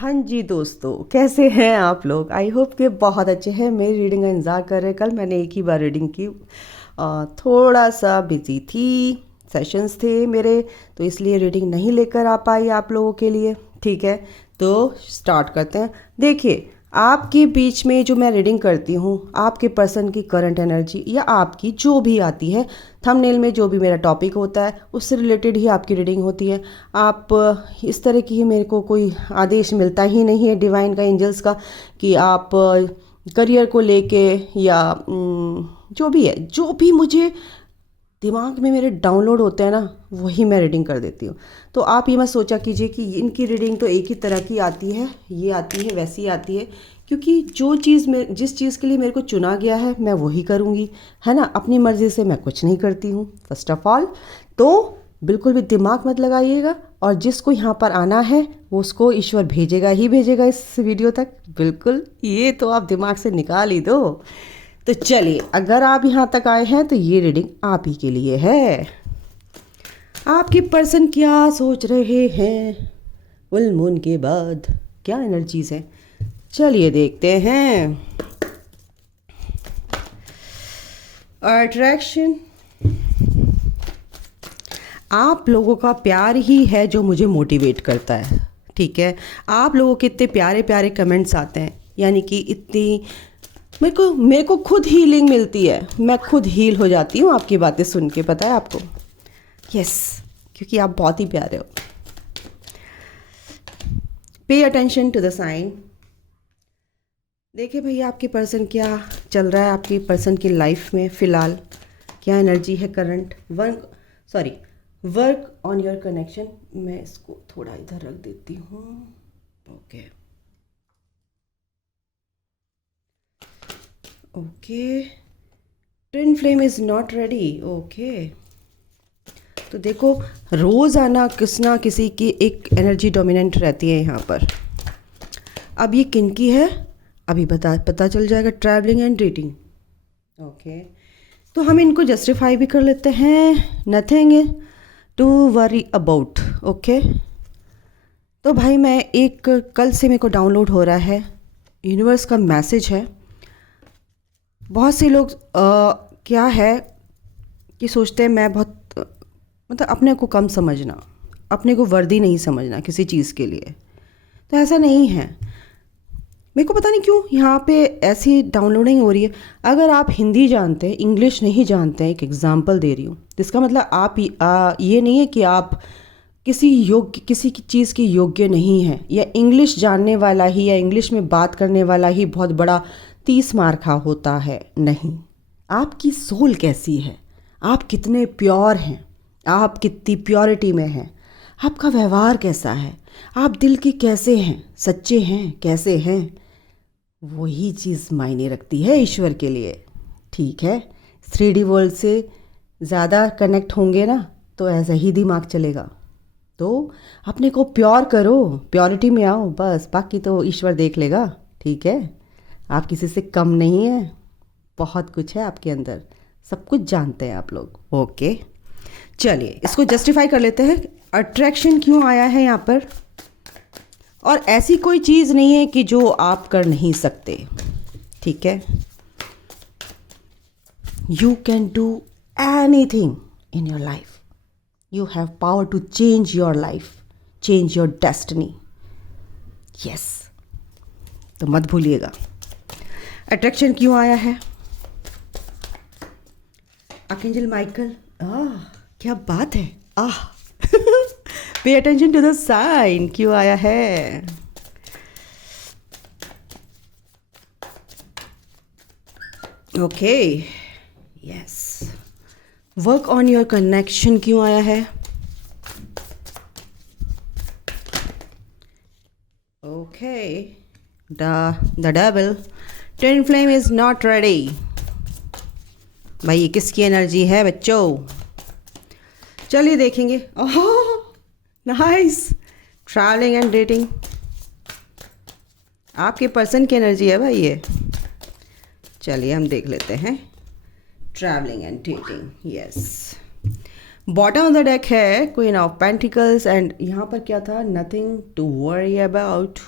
हाँ जी दोस्तों, कैसे हैं आप लोग। आई होप कि बहुत अच्छे हैं। मेरी रीडिंग का इंतज़ार कर रहे हैं। कल मैंने एक ही बार रीडिंग की। थोड़ा सा बिजी थी, सेशंस थे मेरे, तो इसलिए रीडिंग नहीं लेकर आ पाई आप लोगों के लिए। ठीक है, तो स्टार्ट करते हैं। देखिए, आपके बीच में जो मैं रीडिंग करती हूँ, आपके पर्सन की करंट एनर्जी या आपकी जो भी आती है, थंबनेल में जो भी मेरा टॉपिक होता है उससे रिलेटेड ही आपकी रीडिंग होती है। आप इस तरह की ही, मेरे को कोई आदेश मिलता ही नहीं है डिवाइन का, एंजल्स का, कि आप करियर को लेके या जो भी है, जो भी मुझे दिमाग में मेरे डाउनलोड होते हैं ना, वही मैं रीडिंग कर देती हूँ। तो आप ये मत सोचा कीजिए कि इनकी रीडिंग तो एक ही तरह की आती है, ये आती है वैसी आती है, क्योंकि जो चीज़ में, जिस चीज़ के लिए मेरे को चुना गया है, मैं वही करूँगी, है ना। अपनी मर्ज़ी से मैं कुछ नहीं करती हूँ फर्स्ट ऑफ ऑल। तो बिल्कुल भी दिमाग मत लगाइएगा, और जिसको यहाँ पर आना है वो उसको ईश्वर भेजेगा ही भेजेगा इस वीडियो तक। बिल्कुल, ये तो आप दिमाग से निकाल ही दो। तो चलिए, अगर आप यहाँ तक आए हैं तो ये रीडिंग आप ही के लिए है। आपके पर्सन क्या सोच रहे हैं फुल मून के बाद, क्या एनर्जीज है, चलिए देखते हैं। अट्रैक्शन, आप लोगों का प्यार ही है जो मुझे मोटिवेट करता है। ठीक है, आप लोगों के इतने प्यारे प्यारे कमेंट्स आते हैं, यानी कि इतनी मेरे को खुद हीलिंग मिलती है। मैं खुद हील हो जाती हूँ आपकी बातें सुन के, पता है आपको। यस, क्योंकि आप बहुत ही प्यारे हो। Pay attention to the sign. देखिए भैया, आपके पर्सन क्या चल रहा है आपकी पर्सन की लाइफ में फ़िलहाल, क्या एनर्जी है current. Work on your connection. मैं इसको थोड़ा इधर रख देती हूँ। Okay okay, twin flame is not ready. Okay, तो देखो, रोज़ आना किस ना किसी की एक एनर्जी डोमिनेंट रहती है यहाँ पर। अब ये किन की है अभी पता चल जाएगा। Travelling and dating. ओके, तो हम इनको जस्टिफाई भी कर लेते हैं। Nothing to worry about. Okay, तो भाई मैं एक, कल से मेरे को डाउनलोड हो रहा है, यूनिवर्स का मैसेज है। बहुत से लोग क्या है कि सोचते हैं मैं बहुत, मतलब अपने को कम समझना, अपने को वर्दी नहीं समझना किसी चीज़ के लिए। तो ऐसा नहीं है। मेरे को पता नहीं क्यों यहाँ पे ऐसी डाउनलोडिंग हो रही है। अगर आप हिंदी जानते हैं, इंग्लिश नहीं जानते हैं, एक एग्जांपल दे रही हूँ, जिसका मतलब आप ये नहीं है कि आप किसी की चीज़ की योग्य नहीं है, या इंग्लिश जानने वाला ही या इंग्लिश में बात करने वाला ही बहुत बड़ा 30 मार्का होता है। नहीं, आपकी सोल कैसी है, आप कितने प्योर हैं, आप कितनी प्योरिटी में हैं, आपका व्यवहार कैसा है, आप दिल के कैसे हैं, सच्चे हैं, कैसे हैं, वही चीज़ मायने रखती है ईश्वर के लिए। ठीक है, 3D वर्ल्ड से ज़्यादा कनेक्ट होंगे ना, तो ऐसा ही दिमाग चलेगा। तो अपने को प्योर करो, प्योरिटी में आओ, बस, बाकी तो ईश्वर देख लेगा। ठीक है, आप किसी से कम नहीं है, बहुत कुछ है आपके अंदर, सब कुछ जानते हैं आप लोग। ओके, चलिए इसको जस्टिफाई कर लेते हैं। अट्रैक्शन क्यों आया है यहाँ पर, और ऐसी कोई चीज़ नहीं है कि जो आप कर नहीं सकते। ठीक है, you can do anything in your life. You have power to change your life, change your destiny. Yes, तो मत भूलिएगा। अट्रैक्शन क्यों आया है, आर्कएंजल माइकल। क्या बात है। Pay attention to the sign क्यों आया है। Okay, yes. Work on your connection क्यों आया है। Okay, the devil. Twin flame is not ready. भाई ये किसकी एनर्जी है बच्चों, चलिए देखेंगे। Oh nice, travelling and dating, आपके पर्सन की एनर्जी है भाई ये। चलिए हम देख लेते हैं। Travelling and dating, yes. Bottom of the deck है क्वीन ऑफ पेंटिकल्स, एंड यहाँ पर क्या था, nothing to worry about.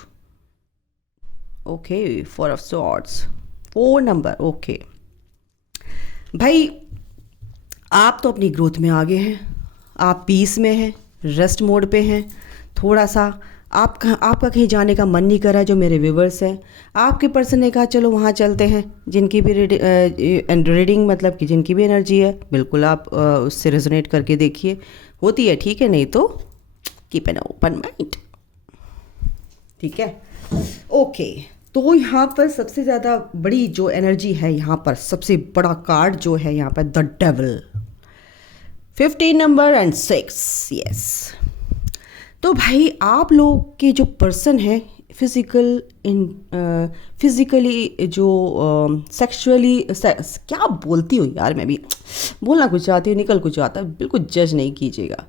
Okay, 4 of swords, 4 number. Okay भाई, आप तो अपनी ग्रोथ में आगे हैं, आप पीस में हैं, रेस्ट मोड पे हैं। थोड़ा सा आपका कहीं जाने का मन नहीं कर रहा है। जो मेरे व्यूवर्स हैं, आपके पर्सन ने कहा चलो वहाँ चलते हैं, जिनकी भी रीडिंग मतलब कि जिनकी भी एनर्जी है, बिल्कुल आप उससे रेजोनेट करके देखिए, होती है ठीक है, नहीं तो कीप एन ओपन माइंड। ठीक है, ओके। तो यहाँ पर सबसे ज़्यादा बड़ी जो एनर्जी है, यहाँ पर सबसे बड़ा कार्ड जो है यहाँ पर the devil, 15 number and 6। Yes, तो भाई आप लोग के जो पर्सन है फिज़िकली जो सेक्सुअली क्या बोलती हूँ यार, मैं भी बोलना कुछ चाहती हूँ, निकल कुछ आता है, बिल्कुल जज नहीं कीजिएगा।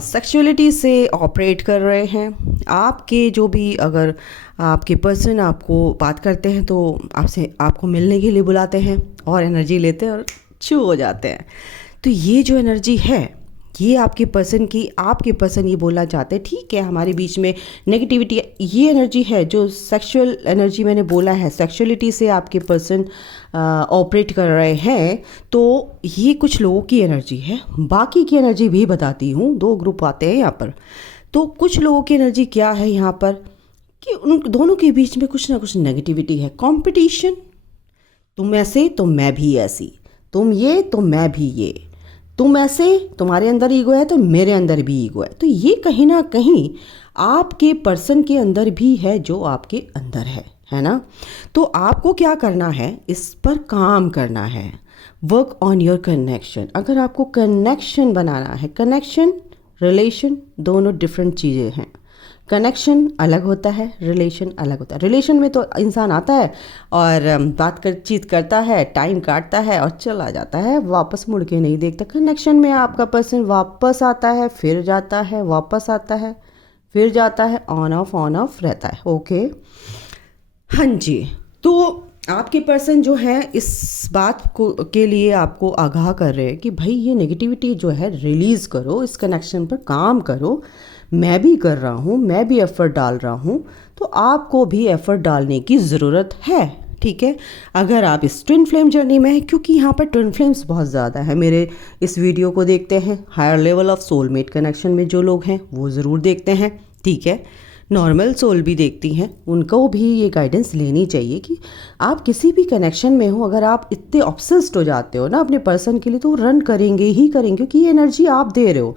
सेक्सुअलिटी से ऑपरेट कर रहे हैं आपके जो भी, अगर आपके पर्सन आपको बात करते हैं तो आपको मिलने के लिए बुलाते हैं और एनर्जी लेते हैं और छू हो जाते हैं। तो ये जो एनर्जी है, ये आपके पर्सन ये बोलना चाहते हैं ठीक है, हमारे बीच में नेगेटिविटी, ये एनर्जी है जो सेक्सुअल एनर्जी मैंने बोला है, सेक्सुअलिटी से आपके पर्सन ऑपरेट कर रहे हैं। तो ये कुछ लोगों की एनर्जी है, बाकी की एनर्जी भी बताती हूँ। 2 ग्रुप आते हैं यहाँ पर। तो कुछ लोगों की एनर्जी क्या है यहाँ पर कि उन दोनों के बीच में कुछ ना कुछ नेगेटिविटी है, कंपटीशन, तुम ऐसे तो मैं भी ऐसी, तुम ये तो मैं भी ये, तुम ऐसे, तुम्हारे अंदर ईगो है तो मेरे अंदर भी ईगो है। तो ये कहीं ना कहीं आपके पर्सन के अंदर भी है जो आपके अंदर है ना। तो आपको क्या करना है, इस पर काम करना है, वर्क ऑन योर कनेक्शन। अगर आपको कनेक्शन बनाना है, कनेक्शन रिलेशन दोनों डिफरेंट चीज़ें हैं। कनेक्शन अलग होता है, रिलेशन अलग होता है। रिलेशन में तो इंसान आता है और बातचीत करता है, टाइम काटता है और चला जाता है, वापस मुड़ के नहीं देखता। कनेक्शन में आपका पर्सन वापस आता है, फिर जाता है, वापस आता है, फिर जाता है, ऑन ऑफ रहता है। ओके, हाँ जी। तो आपके पर्सन जो है इस बात को के लिए आपको आगाह कर रहे हैं कि भाई ये नेगेटिविटी जो है रिलीज़ करो, इस कनेक्शन पर काम करो। मैं भी कर रहा हूँ, मैं भी एफ़र्ट डाल रहा हूँ, तो आपको भी एफ़र्ट डालने की ज़रूरत है। ठीक है, अगर आप इस ट्विन फ्लेम जर्नी में हैं, क्योंकि यहाँ पर ट्विन फ्लेम्स बहुत ज़्यादा है। मेरे इस वीडियो को देखते हैं, higher level of soulmate connection में जो लोग हैं वो ज़रूर देखते हैं। ठीक है, नॉर्मल सोल भी देखती हैं, उनको भी ये गाइडेंस लेनी चाहिए कि आप किसी भी कनेक्शन में हो, अगर आप इतने ऑब्सेस्ड हो जाते हो ना अपने पर्सन के लिए, तो रन करेंगे ही करेंगे, क्योंकि ये एनर्जी आप दे रहे हो।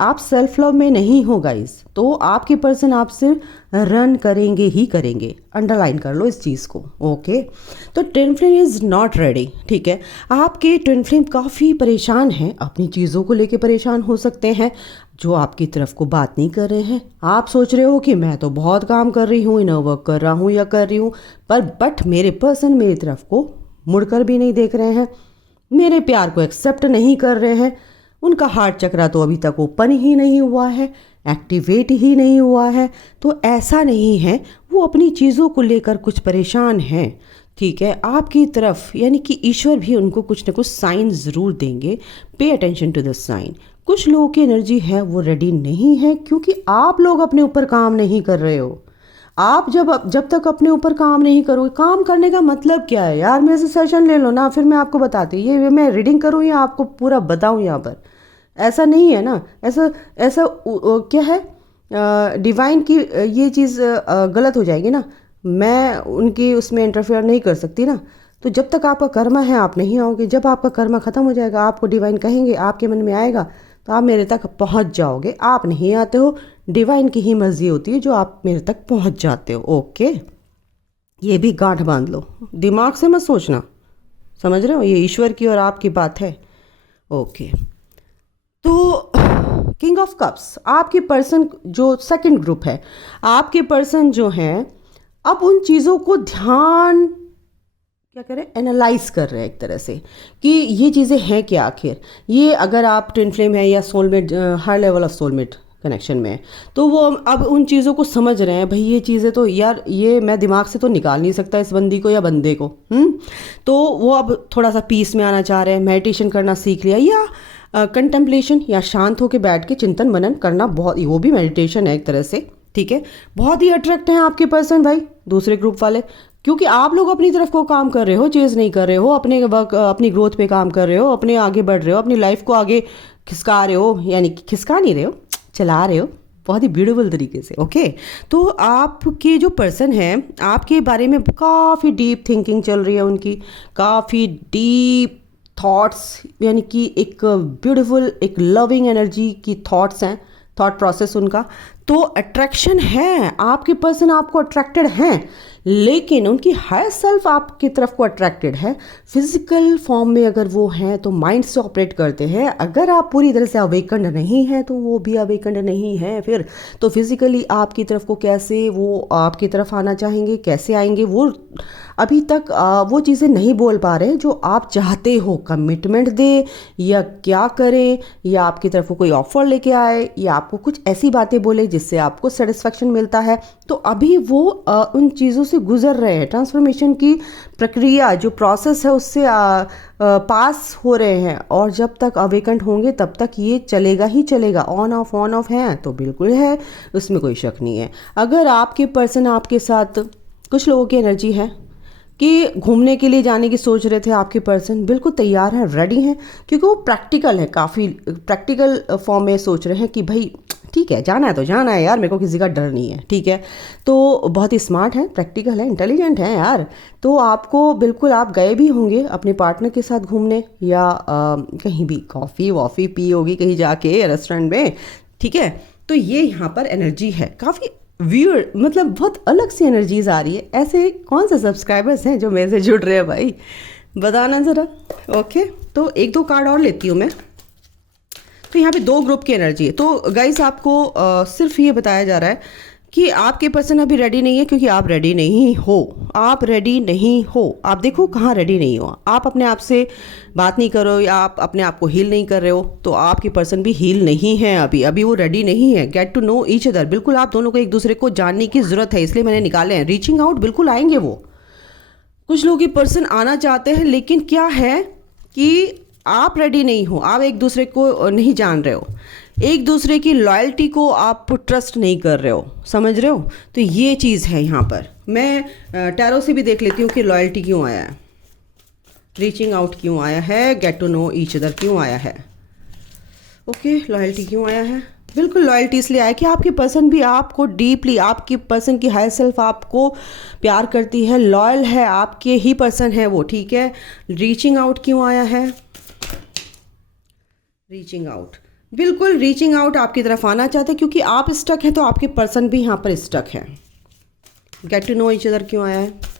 आप सेल्फ लव में नहीं हो गाइस, तो आपके पर्सन आपसे रन करेंगे ही करेंगे। अंडरलाइन कर लो इस चीज़ को। ओके, तो twin flame is not ready. ठीक है, आपके ट्विन फ्लेम काफ़ी परेशान हैं, अपनी चीज़ों को लेके परेशान हो सकते हैं, जो आपकी तरफ को बात नहीं कर रहे हैं। आप सोच रहे हो कि मैं तो बहुत काम कर रही हूँ, इनर वर्क कर रहा हूँ या कर रही हूँ, बट मेरे पर्सन मेरी तरफ को मुड़कर भी नहीं देख रहे हैं, मेरे प्यार को एक्सेप्ट नहीं कर रहे हैं। उनका हार्ट चक्रा तो अभी तक ओपन ही नहीं हुआ है, एक्टिवेट ही नहीं हुआ है। तो ऐसा नहीं है, वो अपनी चीज़ों को लेकर कुछ परेशान हैं। ठीक है, आपकी तरफ यानी कि ईश्वर भी उनको कुछ ना कुछ साइन ज़रूर देंगे। Pay attention to the sign. कुछ लोगों की एनर्जी है वो रेडी नहीं है, क्योंकि आप लोग अपने ऊपर काम नहीं कर रहे हो। आप जब तक अपने ऊपर काम नहीं करोगे, काम करने का मतलब क्या है यार, मेरे से सेशन ले लो ना, फिर मैं आपको बताती हूँ। ये मैं रीडिंग करूँ या आपको पूरा बताऊँ यहाँ पर, ऐसा नहीं है ना। ऐसा क्या है, डिवाइन की ये चीज़ गलत हो जाएगी ना, मैं उनकी उसमें इंटरफेयर नहीं कर सकती ना। तो जब तक आपका कर्मा है आप नहीं आओगे, जब आपका कर्मा ख़त्म हो जाएगा, आपको डिवाइन कहेंगे, आपके मन में आएगा तो आप मेरे तक पहुंच जाओगे। आप नहीं आते हो, डिवाइन की ही मर्जी होती है जो आप मेरे तक पहुंच जाते हो। ओके, ये भी गांठ बांध लो, दिमाग से मत सोचना, समझ रहे हो, ये ईश्वर की और आपकी बात है। ओके, तो किंग ऑफ कप्स, आपके पर्सन जो सेकंड ग्रुप है, आपके पर्सन जो हैं अब उन चीज़ों को ध्यान क्या करें, एनालाइज कर रहे हैं एक तरह से कि ये चीज़ें हैं क्या आखिर। ये अगर आप ट्विन फ्लेम है या soulmate, high level of soulmate connection में है, तो वो अब उन चीज़ों को समझ रहे हैं, भाई ये चीज़ें तो यार ये मैं दिमाग से तो निकाल नहीं सकता इस बंदी को या बंदे को। तो वो अब थोड़ा सा पीस में आना चाह रहे हैं, मेडिटेशन करना सीख लिया, या कंटेम्पलेशन या शांत होकर बैठ के चिंतन मनन करना, बहुत वो भी मेडिटेशन है एक तरह से। ठीक है, बहुत ही अट्रैक्ट हैं आपके पर्सन भाई दूसरे ग्रुप वाले, क्योंकि आप लोग अपनी तरफ को काम कर रहे हो, चेज़ नहीं कर रहे हो, अपने वर्क अपनी ग्रोथ पे काम कर रहे हो, अपने आगे बढ़ रहे हो, अपनी लाइफ को आगे खिसका रहे हो, यानी कि खिसका नहीं रहे हो, चला रहे हो बहुत ही ब्यूटीफुल तरीके से। ओके, तो आपके जो पर्सन है आपके बारे में काफ़ी डीप थिंकिंग चल रही है उनकी, काफ़ी डीप थॉट्स, यानी कि एक ब्यूटीफुल एक लविंग एनर्जी की थॉट्स हैं, थॉट प्रोसेस उनका। तो अट्रैक्शन है, आपके पर्सन आपको अट्रैक्टेड हैं, लेकिन उनकी हायर सेल्फ आपकी तरफ को अट्रैक्टेड है। फिजिकल फॉर्म में अगर वो हैं तो माइंड से ऑपरेट करते हैं। अगर आप पूरी तरह से अवेकंड नहीं हैं तो वो भी अवेकंड नहीं है फिर तो फिजिकली आपकी तरफ को कैसे वो आपकी तरफ आना चाहेंगे, कैसे आएंगे, वो अभी तक वो चीज़ें नहीं बोल पा रहे जो आप चाहते हो। कमिटमेंट दे या क्या करें, या आपकी तरफ को कोई ऑफर लेके आए, या आपको कुछ ऐसी बातें बोले जिससे आपको सेटिस्फेक्शन मिलता है, तो अभी वो उन चीज़ों से गुजर रहे हैं। ट्रांसफॉर्मेशन की प्रक्रिया जो प्रोसेस है उससे पास हो रहे हैं, और जब तक अवेकेंट होंगे तब तक ये चलेगा ही चलेगा। ऑन ऑफ है तो बिल्कुल है, उसमें कोई शक नहीं है। अगर आपके पर्सन आपके साथ, कुछ लोगों की एनर्जी है कि घूमने के लिए जाने की सोच रहे थे, आपके पर्सन बिल्कुल तैयार हैं, रेडी हैं, क्योंकि वो प्रैक्टिकल है, काफ़ी प्रैक्टिकल फॉर्म में सोच रहे हैं कि भाई ठीक है जाना है तो जाना है यार, मेरे को किसी का डर नहीं है। ठीक है, तो बहुत ही स्मार्ट है, प्रैक्टिकल है, इंटेलिजेंट है यार। तो आपको बिल्कुल, आप गए भी होंगे अपने पार्टनर के साथ घूमने, या कहीं भी कॉफ़ी वॉफ़ी पी होगी कहीं जाके रेस्टोरेंट में। ठीक है, तो ये यहाँ पर एनर्जी है, काफ़ी वियर्ड, मतलब बहुत अलग सी एनर्जीज आ रही है। ऐसे कौन से सब्सक्राइबर्स हैं जो मेरे से जुड़ रहे हैं भाई, बताना ज़रा। ओके, तो एक दो कार्ड और लेती हूँ मैं। तो यहाँ पे दो ग्रुप की एनर्जी है। तो गाइस आपको सिर्फ ये बताया जा रहा है कि आपके पर्सन अभी रेडी नहीं है, क्योंकि आप रेडी नहीं हो। आप रेडी नहीं हो, आप देखो कहाँ रेडी नहीं हो। आप अपने आप से बात नहीं कर रहे हो, या आप अपने आप को हील नहीं कर रहे हो, तो आपके पर्सन भी हील नहीं है अभी वो रेडी नहीं है। Get to know each other, बिल्कुल आप दोनों को एक दूसरे को जानने की ज़रूरत है, इसलिए मैंने निकाले हैं। रीचिंग आउट बिल्कुल आएंगे वो, कुछ लोग ये पर्सन आना चाहते हैं, लेकिन क्या है कि आप रेडी नहीं हो, आप एक दूसरे को नहीं जान रहे हो, एक दूसरे की लॉयल्टी को आप ट्रस्ट नहीं कर रहे हो, समझ रहे हो। तो ये चीज़ है यहाँ पर। मैं टैरो से भी देख लेती हूँ कि लॉयल्टी क्यों आया है, रीचिंग आउट क्यों आया है, get to know each other क्यों आया है। ओके, लॉयल्टी क्यों आया है, बिल्कुल लॉयल्टी इसलिए आया कि आपके पर्सन भी आपको डीपली, आपकी पर्सन की हायर सेल्फ आपको प्यार करती है, लॉयल है, आपके ही पर्सन है वो। ठीक है, रीचिंग आउट क्यों आया है, रीचिंग आउट, बिल्कुल रीचिंग आउट आपकी तरफ आना चाहते हैं, क्योंकि आप स्टक हैं तो आपके पर्सन भी यहाँ पर स्टक है। Get to know each other क्यों आया है,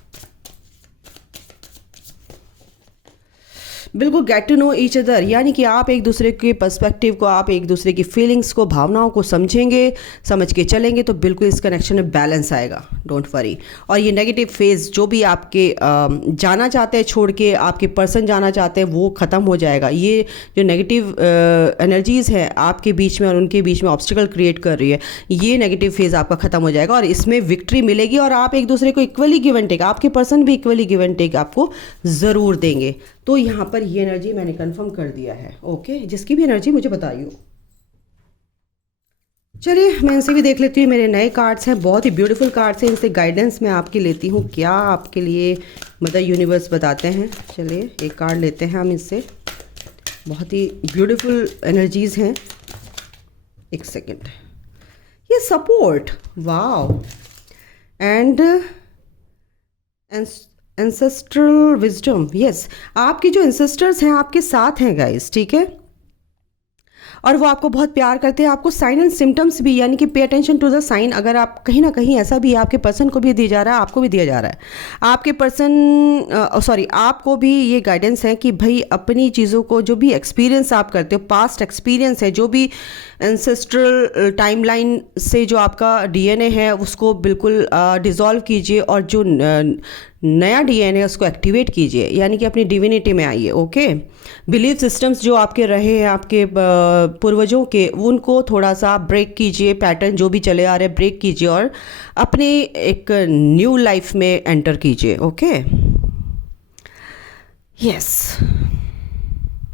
बिल्कुल get to know each other, यानी कि आप एक दूसरे के पर्सपेक्टिव को, आप एक दूसरे की फीलिंग्स को, भावनाओं को समझेंगे, समझ के चलेंगे तो बिल्कुल इस कनेक्शन में बैलेंस आएगा। Don't worry. और ये नेगेटिव फेज जो भी आपके जाना चाहते हैं छोड़ के, आपके पर्सन जाना चाहते हैं, वो ख़त्म हो जाएगा। ये जो नेगेटिव एनर्जीज़ है आपके बीच में और उनके बीच में ऑब्स्टिकल क्रिएट कर रही है, ये नेगेटिव फेज आपका ख़त्म हो जाएगा और इसमें विक्ट्री मिलेगी, और आप एक दूसरे को इक्वली गिव एंड टेक, आपके पर्सन भी इक्वली गिव एंड टेक आपको ज़रूर देंगे। तो यहाँ पर ये एनर्जी मैंने कंफर्म कर दिया है। ओके, जिसकी भी एनर्जी मुझे बताइए। चलिए मैं इनसे भी देख लेती हूँ। मेरे नए कार्ड्स हैं, बहुत ही ब्यूटीफुल कार्ड्स हैं, इनसे गाइडेंस मैं आपकी लेती हूँ, क्या आपके लिए मदर यूनिवर्स बताते हैं। चलिए एक कार्ड लेते हैं हम इससे, बहुत ही ब्यूटीफुल एनर्जीज़ हैं। एक सेकेंड, ये support, wow, and ancestral wisdom, yes, आपके जो एंसेस्टर्स हैं आपके साथ हैं गाइस, ठीक है, और वो आपको बहुत प्यार करते हैं। आपको साइन एंड सिम्टम्स भी, यानी कि pay attention to the sign, अगर आप कहीं ना कहीं ऐसा भी आपके पर्सन को भी दिया जा रहा है, आपको भी दिया जा रहा है, आपके पर्सन सॉरी आपको भी ये गाइडेंस है कि भाई अपनी चीज़ों को, जो भी एक्सपीरियंस आप करते हो, पास्ट एक्सपीरियंस है, जो भी एंसेस्ट्रल टाइमलाइन से जो आपका डीएनए है उसको बिल्कुल डिज़ोल्व कीजिए, और जो नया डीएनए उसको एक्टिवेट कीजिए, यानी कि अपनी डिविनिटी में आइए। ओके, बिलीफ सिस्टम्स जो आपके रहे हैं आपके पूर्वजों के, उनको थोड़ा सा ब्रेक कीजिए, पैटर्न जो भी चले आ रहे हैं ब्रेक कीजिए, और अपने एक न्यू लाइफ में एंटर कीजिए। ओके, यस,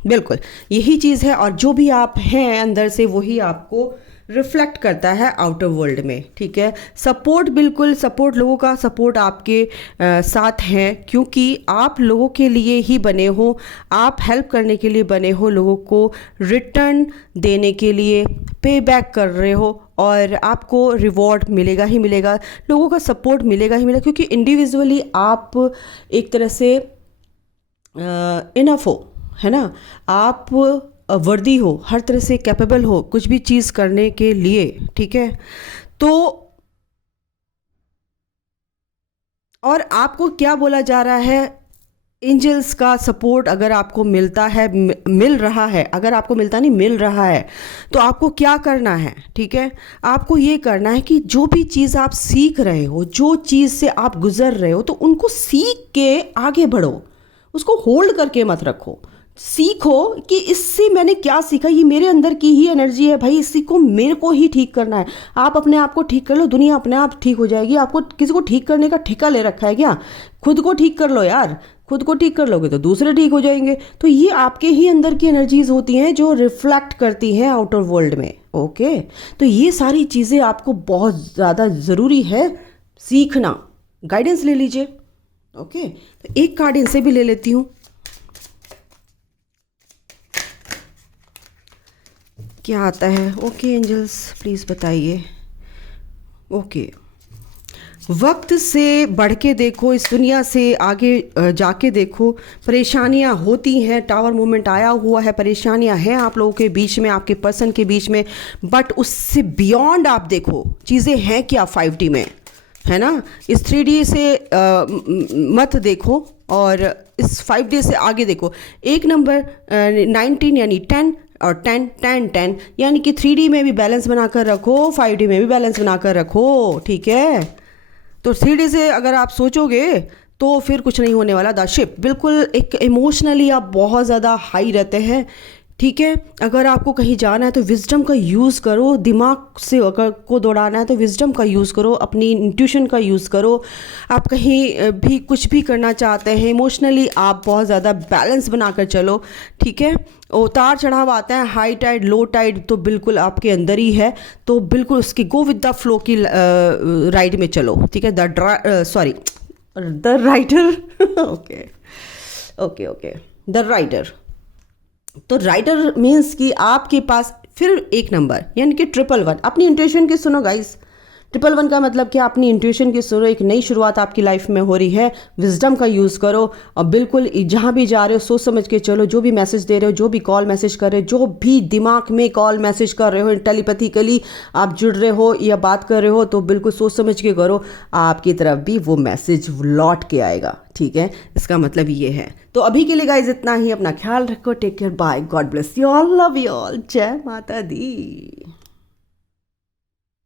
बिल्कुल यही चीज़ है, और जो भी आप हैं अंदर से वही आपको रिफ्लेक्ट करता है आउटर वर्ल्ड में, ठीक है। सपोर्ट, बिल्कुल सपोर्ट, लोगों का सपोर्ट आपके साथ है, क्योंकि आप लोगों के लिए ही बने हो, आप हेल्प करने के लिए बने हो, लोगों को रिटर्न देने के लिए, पे बैक कर रहे हो, और आपको रिवॉर्ड मिलेगा ही मिलेगा, लोगों का सपोर्ट मिलेगा ही मिलेगा, क्योंकि इंडिविजुअली आप एक तरह से इनफ हो, है ना, आप वर्दी हो, हर तरह से कैपेबल हो कुछ भी चीज़ करने के लिए, ठीक है। तो और आपको क्या बोला जा रहा है, एंजल्स का सपोर्ट अगर आपको मिलता है, मिल रहा है, अगर आपको मिलता नहीं मिल रहा है, तो आपको क्या करना है, ठीक है। आपको ये करना है कि जो भी चीज़ आप सीख रहे हो, जो चीज़ से आप गुजर रहे हो, तो उनको सीख के आगे बढ़ो, उसको होल्ड करके मत रखो। सीखो कि इससे मैंने क्या सीखा, ये मेरे अंदर की ही एनर्जी है भाई, इसी को मेरे को ही ठीक करना है। आप अपने आप को ठीक कर लो, दुनिया अपने आप ठीक हो जाएगी। आपको किसी को ठीक करने का ठेका ले रखा है क्या? खुद को ठीक कर लो यार, खुद को ठीक कर लोगे तो दूसरे ठीक हो जाएंगे। तो ये आपके ही अंदर की एनर्जीज होती हैं जो रिफ्लेक्ट करती हैं आउटर वर्ल्ड में, ओके। तो ये सारी चीज़ें आपको बहुत ज़्यादा ज़रूरी है सीखना। गाइडेंस ले लीजिए, ओके। तो एक कार्ड इनसे भी ले लेती हूँ, क्या आता है। ओके एंजल्स प्लीज़ बताइए। ओके, वक्त से बढ़ के देखो, इस दुनिया से आगे जाके देखो। परेशानियां होती हैं, टावर मूवमेंट आया हुआ है, परेशानियां हैं आप लोगों के बीच में, आपके पर्सन के बीच में, बट उससे बियॉन्ड आप देखो चीज़ें हैं क्या 5D में, है ना। इस 3D से मत देखो, और इस 5D से आगे देखो। एक नंबर 19 यानी 10 और 10 10 10 यानी कि 3D में भी बैलेंस बनाकर रखो, 5D में भी बैलेंस बनाकर रखो, ठीक है। तो 3D से अगर आप सोचोगे तो फिर कुछ नहीं होने वाला। द शिप, बिल्कुल एक इमोशनली आप बहुत ज़्यादा हाई रहते हैं, ठीक है। अगर आपको कहीं जाना है तो विजडम का यूज़ करो, दिमाग से अगर को दौड़ाना है तो विजडम का यूज़ करो, अपनी इंट्यूशन का यूज़ करो। आप कहीं भी कुछ भी करना चाहते हैं, इमोशनली आप बहुत ज़्यादा बैलेंस बनाकर चलो, ठीक है। उतार चढ़ाव आता है, हाई टाइड लो टाइड तो बिल्कुल आपके अंदर ही है, तो बिल्कुल उसकी गो विद द फ्लो की राइड में चलो, ठीक है। The rider okay okay okay, the rider. तो राइडर मीन्स कि आपके पास फिर एक नंबर यानी कि 111। अपनी इंट्यूशन की सुनो गाइस, 111 का मतलब क्या, अपनी इंट्यूशन की सुनो। एक नई शुरुआत आपकी लाइफ में हो रही है, विजडम का यूज़ करो, और बिल्कुल जहाँ भी जा रहे हो सोच समझ के चलो। जो भी मैसेज दे रहे हो, जो भी कॉल मैसेज कर रहे हो, जो भी दिमाग में कॉल मैसेज कर रहे हो, टेलीपैथिकली आप जुड़ रहे हो या बात कर रहे हो, तो बिल्कुल सोच समझ के करो, आपकी तरफ भी वो मैसेज लौट के आएगा, ठीक है। इसका मतलब ये है। तो अभी के लिए गाइज इतना ही, अपना ख्याल रखो, take care, bye, God bless you all, love you all, जय माता दी।